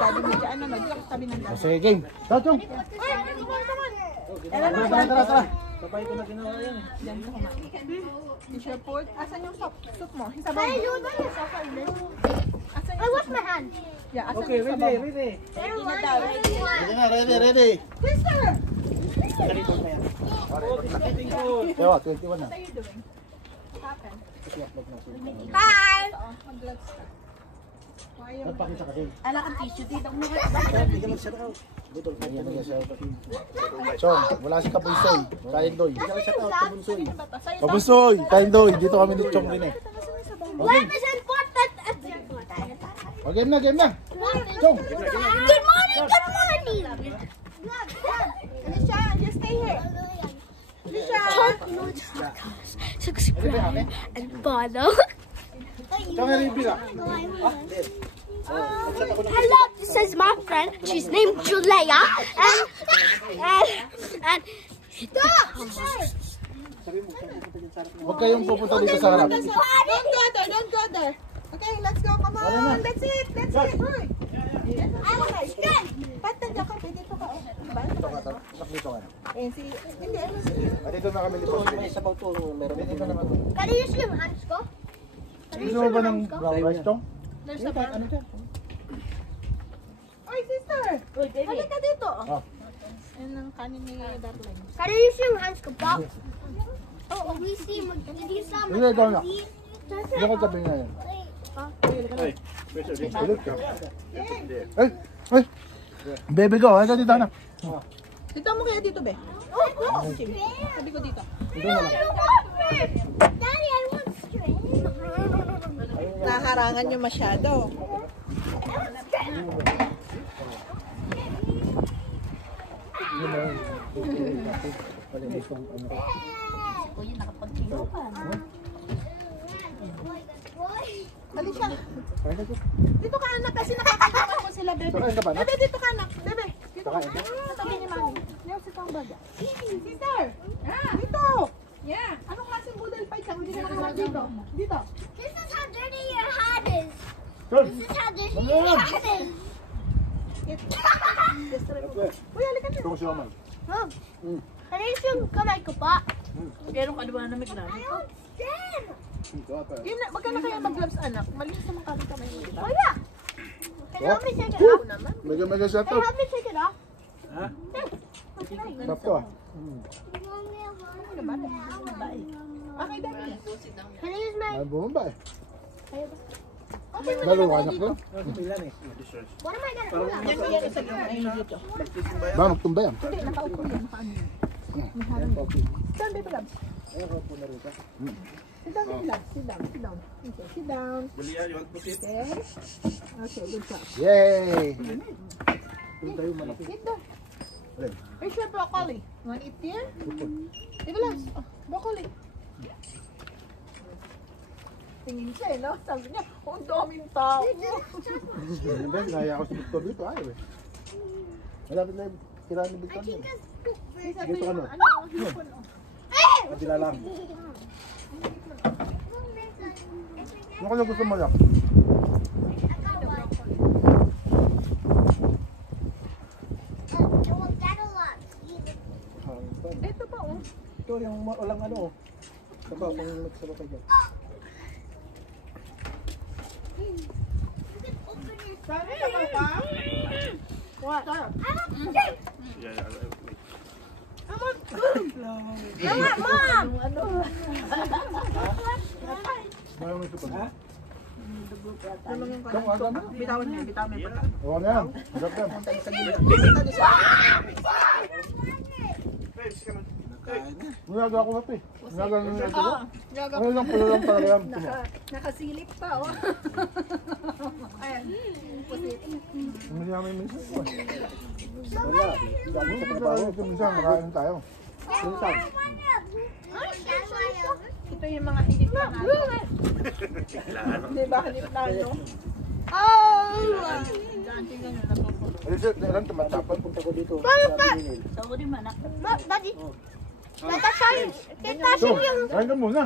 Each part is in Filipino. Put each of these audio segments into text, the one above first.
Sabi mo dyan, ano, dito ako sabi ng Sige, game. Tara, Chong. Tara. Sabay ko na ginawa yan eh. Diyan ka kumain. Teacher Port, asan yung soup mo? Hisabaw mo. Asan I wash my hands. Yeah, asan Okay, yung sabaw mo? ready. Ready na daw. Ready na, ready. Sister! Ganito na yan. Ewa, 21 na. What are you doing? What happened? Hi. Mag-gloves ka. Why you... Nagpakita ka din. Anak ang tissue dito. Hindi ka mag-shout out. Budol, Ayan na siya. Chong, wala si Kapunsoy. Kain doy. Hindi ka shout out, kabunsoy. Kapunsoy, kain doy. Dito kami ni Chong din eh. What is important? O, game na. Chong. Good morning. Alicia, just stay here. Alicia! Subscribe and follow. Chong, review ka. Hello, this is my friend. She's named Julia. And Huwag kayong pupunta dito sa harap. Don't go there. Okay, let's go. Come on. That's it. Hurry. Ba't nandiyan ka? Dito ka. Diba? Dito ka na. Eh, hindi, Dito na kami dito. May sabaw to, meron Dito ka naman. can you use your hands ko? Gusto mo ba ng brown rice, Chong? There's a bar. Ano dyan? Oy, sister! Halika dito. Ah. Yan ang kanin ni Darling. Can you use your hands ko pa? Oh, we see. Did you saw Hindi, ikaw na. Hindi ko sabihin nga yan. Ulit ka. Ay! Baby ko, ay dito na. Dito mo kaya dito, be. Sabi ko dito. Dito na lang. Daddy, I want string. Naharangan nyo masyado. Alicia, dito ka anak kasi nakakita mo sila, bebe. Sakain ka ba, anak? Bebe, dito ka anak. Bebe, dito ka. Sabi ni mami. Neo, si Tong Baga. Sister! Dito! Yeah. Anong klaseng budal pa ikaw? Hindi ka nakamag dito. Dito. This is how dirty your hand is. Chong! This is how dirty your hand is. Uy, halika na. Ito ko si Oman. Mom, can you use yung kamay ko pa? Meron ka diba na may ginamit? I want string. Wag ka na kaya mag-gloves anak. Malinis naman kamay mo, diba? Oh yeah. Can you help me take it off? Mega shot Can to. you help me take it off? Ha? Sarap to ah. Okay, dami. Can you use my... Ay, bumaba eh. Okay, Lalo ka anak ko. Ilan eh? What am I gonna do now? yan ko yan isa lang. Ayun dito. Ba, magtumba yan. Hindi, nakaupo yan. Nakaano yan. Saan, baby labs? Sit down, baby labs. Sit down. Okay, sit down. Julia, you want to sit? Okay. Okay, good job. Yay! Sit down. Where's your broccoli? You want to eat here? Baby labs. Oh, broccoli. Tingin siya eh, no? Sabi niya, ang daming tao. Ano ba? Naya ako si Victor dito. Ayaw eh. Malapit na yung tira ni Victor niya. Dito ka na. Kabila lang. Ano ka na gusto mo lang? Ito pa oh. Ito yung walang ano oh. Sabaw, kung magsabaw ka dyan. Sabi ka ba ka? What? Mom! Mayroon mo ito pa. Ha? Yung kanan ko. Bitawan niya, bitawan mo yung pagkain. Oo na yan. Hirap yan. Ginagawa ko na ito eh. Ginagawa na ito. Ano lang pala lang talaga yan. Nakasilip pa oh. Ayan. Hindi namin minsan ko. Wala. Dami sa trabaho. Ito minsan, makain tayo. Minsan. Ito yung mga hinip na ano. Di ba hinip na ano? Oh! Alicia, nailan tumatapon. Punta ko dito. Daddy, tatasahin. So, Tatasahin yung... kain ka muna.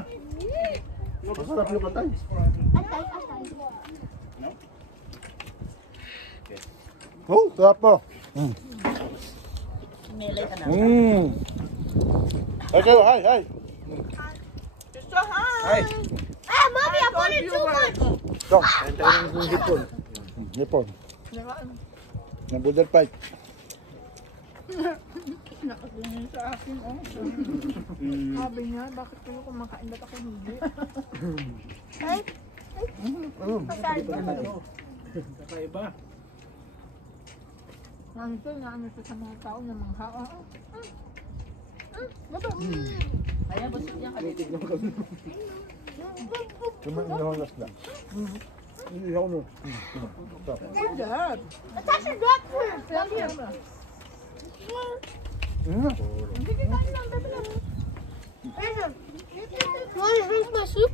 Masarap yung patay. Atay. Oh, sarap po. Milay ka na. Okay, hi. Sister, hi! Ay, Ah, mommy, I put it too much. Ito, kain tayo ng hipon. nipon. Ng budal fight. Nakatingin sa akin, oh. Sabi niya, bakit kayo kumakain ba't ako hindi? Ay, Kakaiba. Nandito, naano siya sa mga tao na mga haa. Ayan, busog yan kami. Tignan mo kami. Inahulas na. Hindi ako no. Good job! Natasha, drop her. Love you. Hindi kita lang, bebe lang. You want to drink my soup?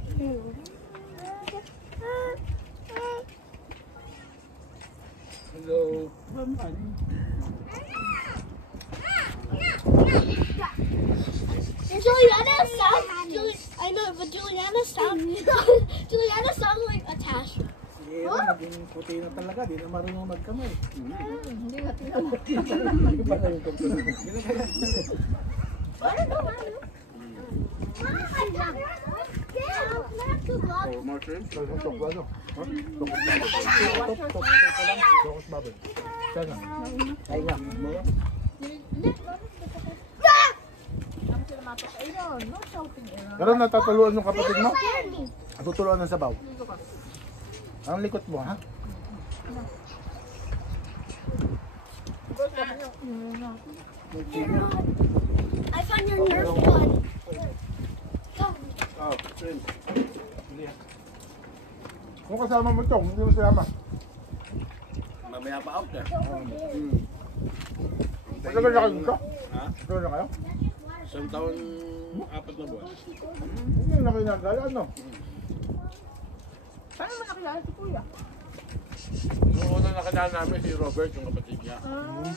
Hello. Juliana sounds. I know, but Juliana sounds. Juliana sounds like a Tasha. Sige, naging puti na talaga. Di na marunong magkamay. Hindi na tinama. Hindi pa na yung pagkakas. Oh, more shrimp? Tok, ano? Tokos babay. Sana. Ay nga. Ang sila matok. Ayun, no shouting. Pero natatuluan yung kapatid mo? Natutuluan ng sabaw. Ang likot mo, ha? I found your Nerf gun. Oh, shrimp. Kung kasama mo ito, hindi mo sinama. Mamaya pa out na. Matagal na kayo dito? Ha? Matagal na kayo? Isang taon, 4 na buwan. Hindi na kayo nagala, ano? Paano mo nakilala si Kuya? Noong una nakilala namin si Robert, yung kapatid niya.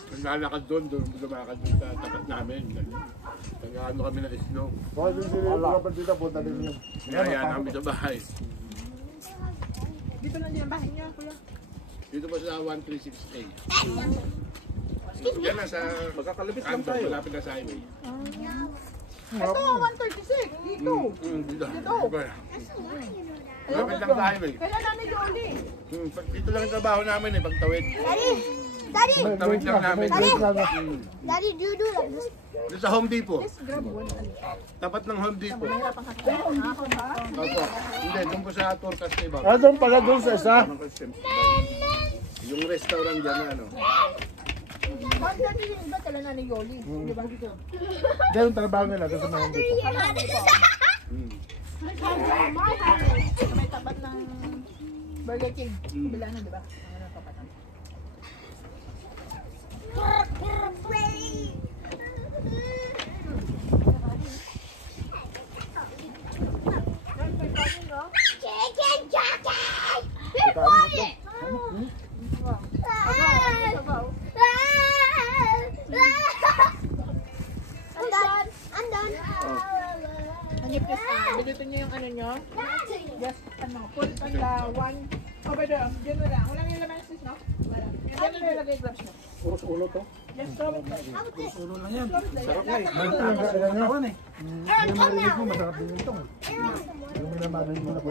Naglalakad doon lumakad doon sa tapat namin. Nag-ano kami na snow. Baka din sila yung kapatid dito, punta din yun. Kaya namin sa bahay. Dito lang din ang bahay niya, Kuya. Dito pa sa 136A. Yan na sa... Magkakalabit lang tayo. Malapit na sa highway. Ito, 136. Dito. Dito. Dito. Malapit lang sa highway. Kailan namin Dolly? Dito lang yung trabaho namin eh, pagtawid. Daddy, Tawid lang namin. Daddy, do you do like this? Dito sa Home Depot. Let's grab one. Tapat ng Home Depot. Mahirap ang hakbang. Ako ba? Opo. Hindi, doon po sa Turcas na iba. Ah, doon pala doon sa isa. Yung restaurant dyan na ano. Bakit natin yung iba tala na ni Yoli? Di ba? Hindi, yung trabaho nila doon sa mga dito. My house. Sa may tapat ng Burger King. Bila na, di ba? Ano tapatan? Chicken jockey! I'm done. I'm done. Hanip ka sa. Bilutin niyo yung ano nyo. Just, ano, put pala one over there. Diyan mo lang. Walang yung laman sis, no? Wala. And then mo ilagay gloves nyo. Puros ulo to. Just throw it there. Puros ulo lang yan. Sarap na na eh. Katawan eh. Yung marinig mo, masarap din ito. Yung minamanan mo na po.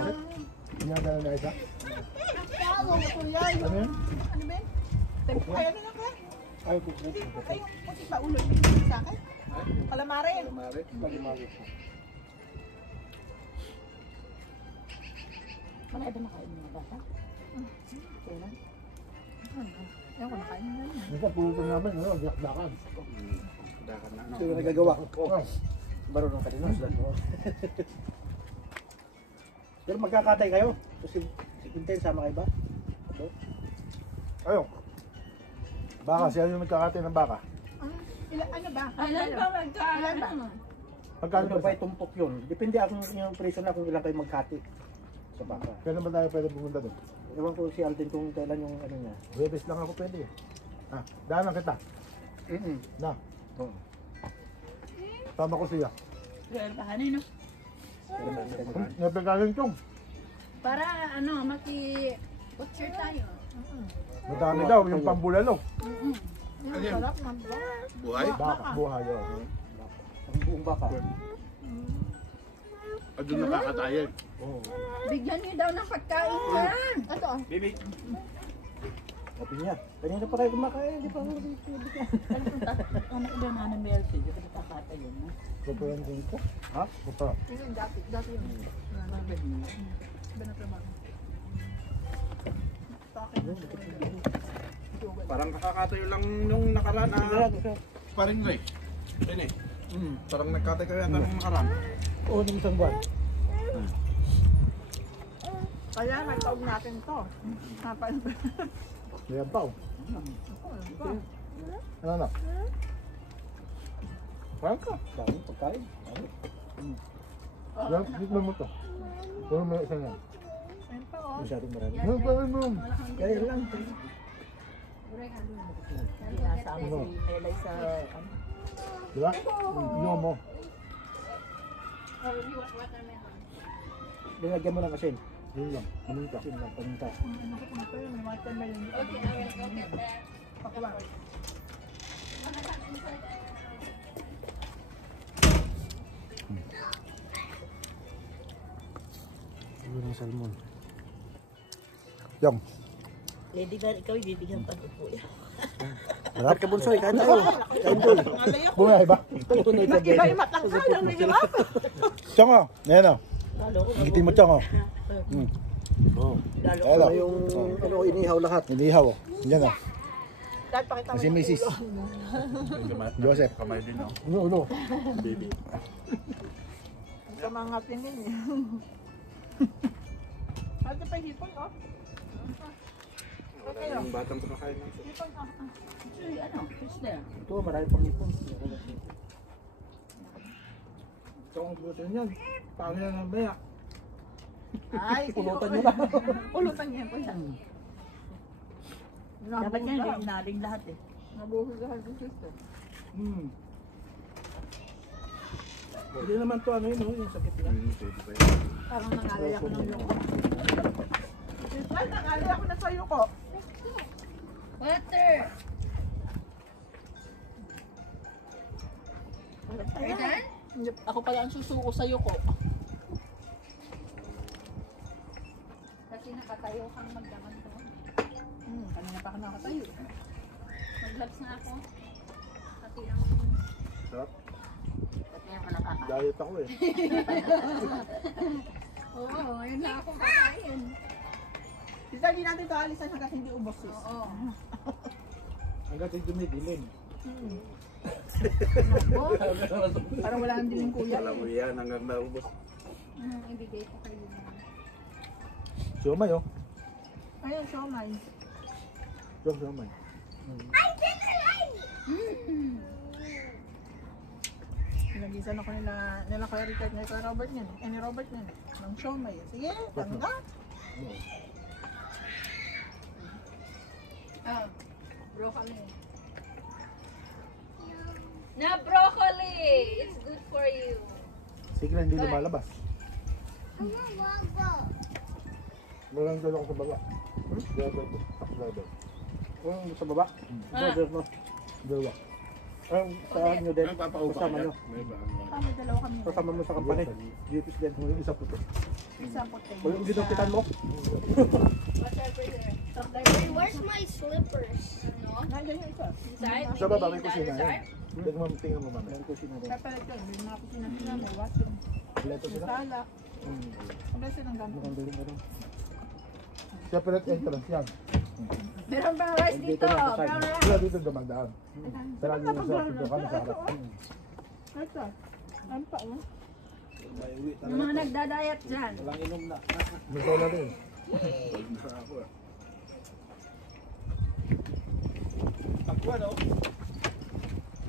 Pinagala na isa. Follow ko yan. Ano yun? Ano ba? Tempo kayo na lang ka. Ay, kukup. Hindi ko kayo puti pa ulo sa akin. Calamari. Mare, malimari. Wala ba nakain mga bata? Kailan? Ewan ko nakain na yan. Minsan pulutan namin, ano, dakdakan. Sino nagagawa? Oh. Baro ng kanina. Pero magkakatay kayo. Kasi si Quinten sama kayo ba? Ayun. Baka, siya yung nagkakatay ng baka. Ano ba? Ilan ba magkano? Pagkano Ano ba? ba tumpok yun? Depende ako yung preso na kung ilang kayo magkati sa baka. Kailan ba tayo pwede pumunta doon? Ewan ko si Alden kung kailan yung ano niya. Webes lang ako pwede eh. Daanan kita. Na. Oo. Tama ko siya. Well, pahanin, no? Napagkasin chong. Para, maki-picture tayo. Madami daw, yung pambulalo. Ang sarap ng broth. Buhay? Baka, buhay, oh. Ang buong baka. At doon nakakatayin. Oo. Bigyan niyo daw ng pagkain yan. Ito. Sabi niya, kanina pa kayo kumakain, di pa ako bibigyan. Ano iba na ng Melty? Di ba nakakata yun? Ha? Kupa yan dito? Ha? Kupa. Yun dati. Dati yun. Iba na trabaho. Sa akin. Parang kakakatayo lang nung nakaraan Paring Ray. Yun eh. Parang nagkatayo yata nung nakaraan. Oo, ng isang buwan. Kaya nagtaog natin to. Napan. Ayan pa, oh. Ano na? Parang ka. Dami pagkain. Dami. Yan, tikman mo to. Pero may isa yan. Ayun pa oh. Masyadong marami. Ano pa rin mo? Kaya lang. Nasama si Melay sa... Diba? Inom mo. Nilagyan mo ng asin. Yun lang. Paminta. Asin lang, paminta. Ano ko na pa yun. May watermelon. Okay, I will go get that. Pakawang. Yun ang salmon. Yung. Lady Gar, ikaw ibibigyan pa po yan. Harap ka bunsoy, kain tayo. Kain tayo. Bumay ba? Iba yung matangkal. Ang may hirap. Tiyong oh. Ayan oh. Lalo ko. Gigitin mo tiyong oh. Oh. Lalo ko. Ayan oh. Yung ano, inihaw lahat. Inihaw oh. Yan oh. Dahil pakita mo. Kasi Mrs. Joseph. Kamay din no? Ulo. Baby. Sa mga tinin eh. Ito pa hipon oh. Okay oh. Yung batang kumakain ng Hipon oh. Uy, ano? Fish there. Ito, marami pang ipon. Ito ang gusto niyan. Paano yan ang baya? Ay, Pulutan nyo na. Pulutan niya po yan. Dapat yan, inaling lahat eh. Nabuhusahan yung sister. Hindi naman to ano yun, oh, yung sakit lang. Pwede ba yan? Parang nangalay ako ng yuko. Ay, nangalay ako na sa yuko. Water. Are you done? Hindi, ako pala ang susuko sa yuko. Kasi nakatayo kang magdaman doon. Kanina pa ako nakatayo. Mag-gloves na ako. Pati ang... Sarap. Pati yan walang kakain. Diet ako eh. Oo, yun na ako kakain. Kita, hindi natin ito alisan hanggang hindi ubos sis. Oo. Hanggang ito dumidilim. Parang wala nang dilim kuya. Alam mo yan hanggang naubos. Ibigay ko kayo na. Siomay oh. Ayun, siomay. Siomay. Nagisan ako nila Kuya Richard na Kuya Robert niyan. Ni Robert niyan. Ng siomay. Sige, tanda. Oh, broccoli. Na broccoli! It's good for you. Sige lang, hindi lumalabas. Malang dala ko sa baba. Driver. Sa baba? Driver mo. Dalawa. Sa inyo din. Nagpapaupa Kasama ka. nyo. May ba? May dalawa kami. Kasama mo sa kampanya. Dipis din. Yung isa puto. Isang puti. Wala yung ginukitan mo. Where's my slippers? Ano? Nandiyan yung isa. Inside? Sa baba may Maybe in the kusina other yan. Tingnan mo mamaya. May kusina din. Kapalit yun. May mga kusina sila. May washroom. Kompleto May sila. sala. Kompleto silang gamit. Mukhang galing ano. Separate entrance yan. Meron bang rice dito? Brown rice. Wala dito dumandaan. Sarang yung sa pinto kami sa harap. Ito. Ano pa oh? Yung mga nagdadayat dyan. Walang inom na. May sola rin. Takwa no?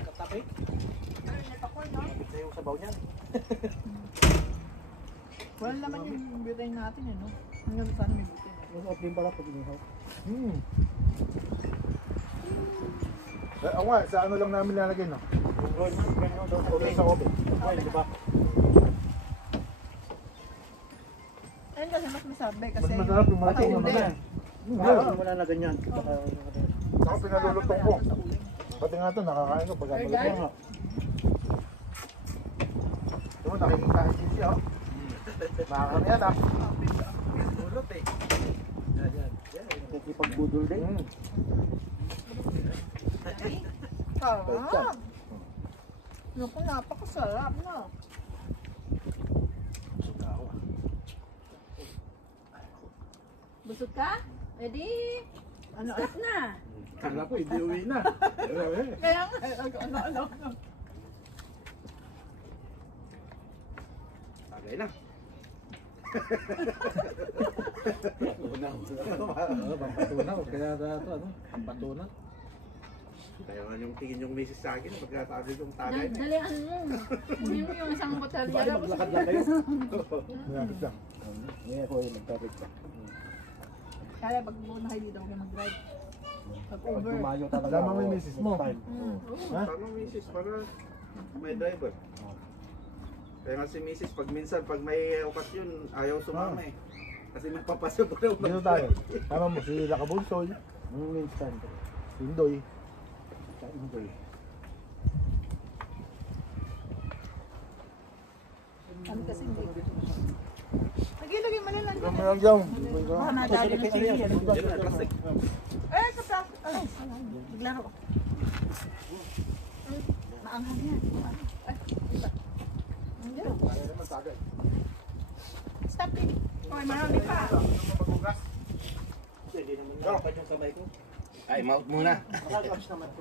Katapi? Ito yung sabaw niyan. Wala naman yung butane natin eh, no? Hanggang sana may butane. Mas off din pala pag inihaw. Ako nga, sa ano lang namin lalagay no? Okay sa oven. Okay, di ba? Ayun kasi mas masabi kasi Mas masarap yung malaking patahuli. naman. Wala na ganyan. Ako pinalulutong ko. Pati nga ito, nakakain ko pagka malutong ha. Ito, nakikita ang sisi oh. Makakami yan ah. Ulot eh. Yan. Nakikipagbudol din. Sarap. Naku, napakasarap na. Busog ka? Edi, stop na. Kala ko, hindi uwi na. Kaya nga, ano. Tagay na. Pampatunaw. Kaya dato, ano? Pampatunaw. Kaya nga yung tingin yung misis sa akin, pagkatabi yung tagay na. Dalian mo. Kunin mo yung isang botelya. Bakit maglakad lang kayo? Malapit lang. Ngayon ako yung nagtapit pa. Kaya pag muna kayo dito, huwag kayo mag-drive. Pag Pag over. tumayo talaga Kasama mo ako, yung misis mo. next time. Ha? Tama misis, para may driver. Kaya nga si misis, pag minsan, pag may okasyon, ayaw sumama eh. Kasi magpapasok ko daw. Dito tayo. Tama mo, si Lakabulsoy, Next time. Indoy. Sa Indoy. Kami kasi hindi. Lagay mo nila. Ikaw mo lang dyan. Baka madali ng sili. Eh, sa plastic. Ay, Maglaro. Maanghang yan. stop it. Okay, marami pa. Hindi naman nakapad yung kamay ko. Ay, mouth muna. Nakagabs naman ko.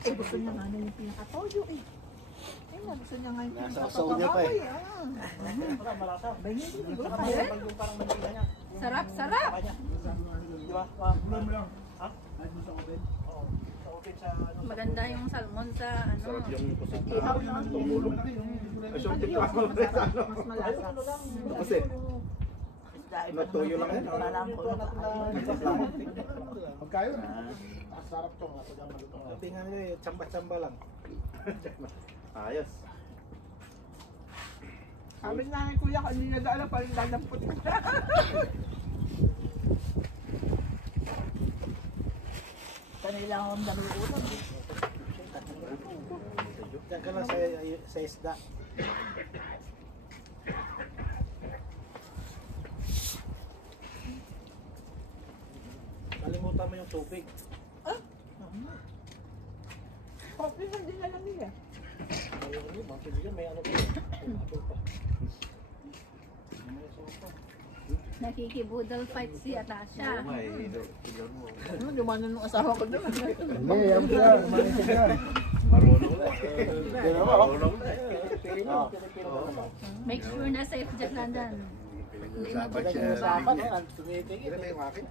Eh, gusto niya nga na yung pinaka-toyo eh. Eh, gusto niya nga yung Nasasaw niya pa eh. pinaka-toyo. Bayan din, siguro pa Parang rin. yung parang manila niya. Sarap, sarap. Di ba? Ha? Ay, gusto ko din. Oo. Sa open sa ano. Maganda yung salmon sa ano. Sarap yung kusog Ihaw na. na. Tumulong na rin. Ay, siyang tikla ko rin sa ano. Mas malasa. Kasi, natuyo lang yan. Magkayo na. Sarap to nga. Pagka malutong. Tingnan nyo eh, tsamba-tsamba lang. Ayos. Sabi na nga kuya, kung hindi na daan pa rin dadampot na. Sanay lang akong daluutan. Diyan ka lang sa isda. Kalimutan mo yung tubig. Coffee na din na lang nila. May ano, mga kaibigan, may ano pa. May apple pa. May sopa. Nakikibudal fight si Atasha. Ano, lumanan ng asawa ko naman. Hindi, yan siya. Umalis siya. Marunong na. Hindi naman. Marunong na. Pilipino naman. Make sure na safe dyan na dan. Pinag-usapan siya. Pinag-usapan, tumitingin. Hindi na yung akin.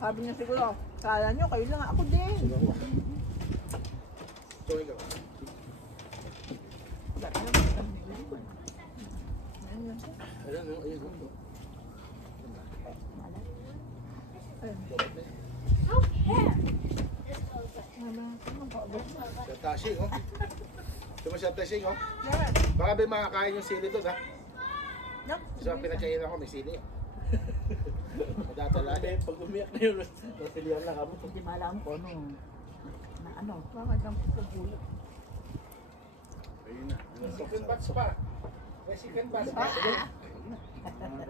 Sabi niya siguro, kala niyo, kayo lang ako din. So, ikaw. Ayan, no, ayun, no. Tashing, oh. Sumasyap tashing, oh. Baka may makakain yung sili doon, ha? So, pinatsayin ako, may sili. Madatala. Hindi, pag umiyak na yun, nasilihan lang kami. Hindi malam ko ano. Na ano. Bakit ang pupulo? Ayun na. Second batch pa. May second batch pa.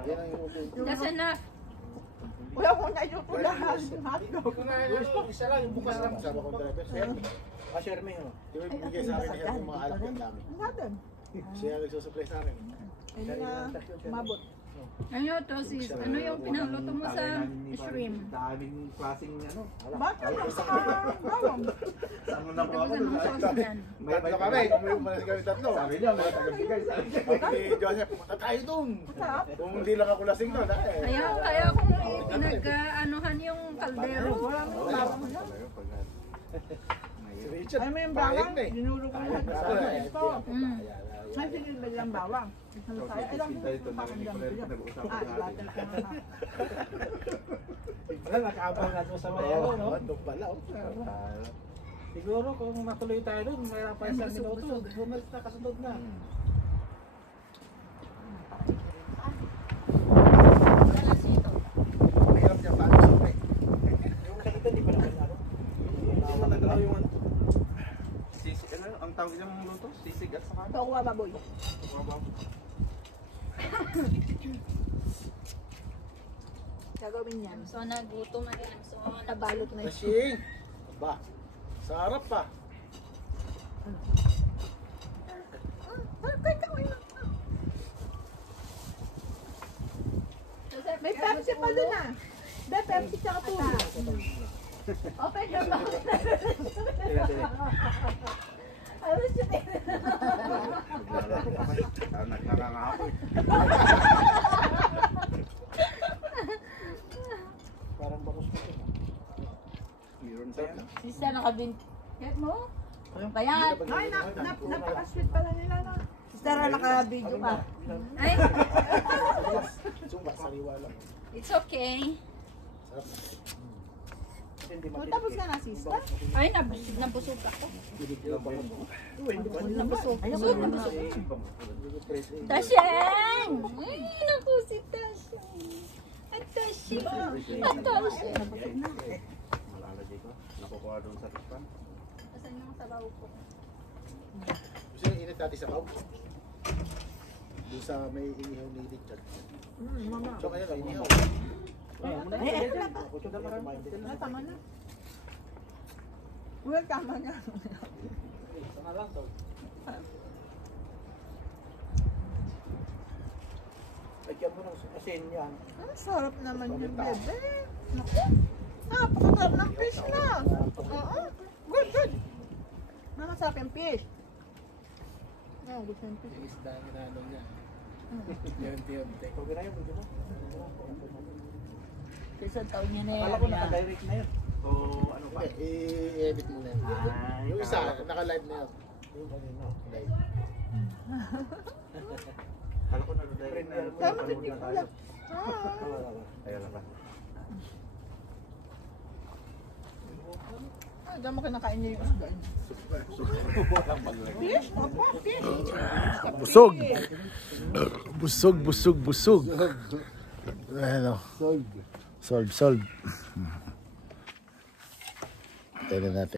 Yan ang yung ulo. That's enough. Wala ko na yung pulahan. Hotdog. Kung yung isa lang, yung bukas lang. Kasama kong driver. Sir, Ah, share me, oh. yung bigay sa akin yung mga alak ng dami. Ang natin. Siya nagsusupply sa akin. Ayun na, umabot. Ano to sis? Ano yung pinangluto mo sa shrimp? Daming klaseng ano. Baka lang sa bawang. Saan mo na po ako? Tapos anong sauce dyan? Tatlo kami. Umalis kami tatlo. Sabi niya, may tagabigay. Sabi niya, si Joseph, pumunta tayo doon. Masarap. Kung hindi lang ako lasing doon, dahil. Kaya kung pinag-anuhan yung kaldero. Wala mo yung bawang na. Si Richard, Ay, may yung bawang. pahin na eh. Dinuro ko lahat sa ito. Mm. Ay, sige, ba lang bawang? Ano tayo? Ay, lang yung pakandam ko yun. Ah, ibatan na. Wala, nakaabang nga doon sa may ano, no? Doon pala, oh. Siguro kung matuloy tayo doon, mayroon pa isang minuto. Bumalik na, kasunod na. tawag niya mong luto? Sisig at saka? Ito, kuha baboy. Gagawin yan. So, nagutom na yan. So, Nabalot na yun. Kasing! Ba? Sarap pa. May Pepsi pa dun ah. Be, Pepsi tsaka tubig. Open your mouth. Ano siya din? Nagkakangako eh. Parang bakos ko ito. Meron sa'yo na. Sisa nakabin. Get mo? Kaya, Ay, napaka-sweet pala nila na. sister naka-video ka. Ay, Sumba, sariwa lang. it's okay. Sarap na. Hindi Oh, tapos ka na, sister? Ay, nabusog ako. Nabusog. Tasheng! Ay, naku si Tasheng. At Tasheng. At Tasheng. Malalagay ko. Nakukuha doon sa tispan. Asan yung sabaw ko? Gusto yung init natin sa pao? Doon sa may inihaw ni Richard. So kaya ka, inihaw. Wala, tama na. Well, tama na. Sana lang to. Lagyan mo ng asin yan. Ang sarap naman yung bebe. Naku, napakasarap ng fish na. Oo, good, good. Masarap yung fish. Oo, gusto yung fish. Yung isda ang inaano niya. Yunti-yunti. Pag ginayang mo, di ba? Isang taon niya na yan. Akala ko naka-direct na yun. O ano pa? I-edit mo na yun. Yung isa, naka-live na yun. Yung kanina, live. Akala ko naka-direct na yun. Tama, titik ko lang. Ayan lang ba? Ah, diyan mo kinakain niya yung isda. Fish? Opo, fish. Busog! Busog. Ano? Solve. Tayo na natin.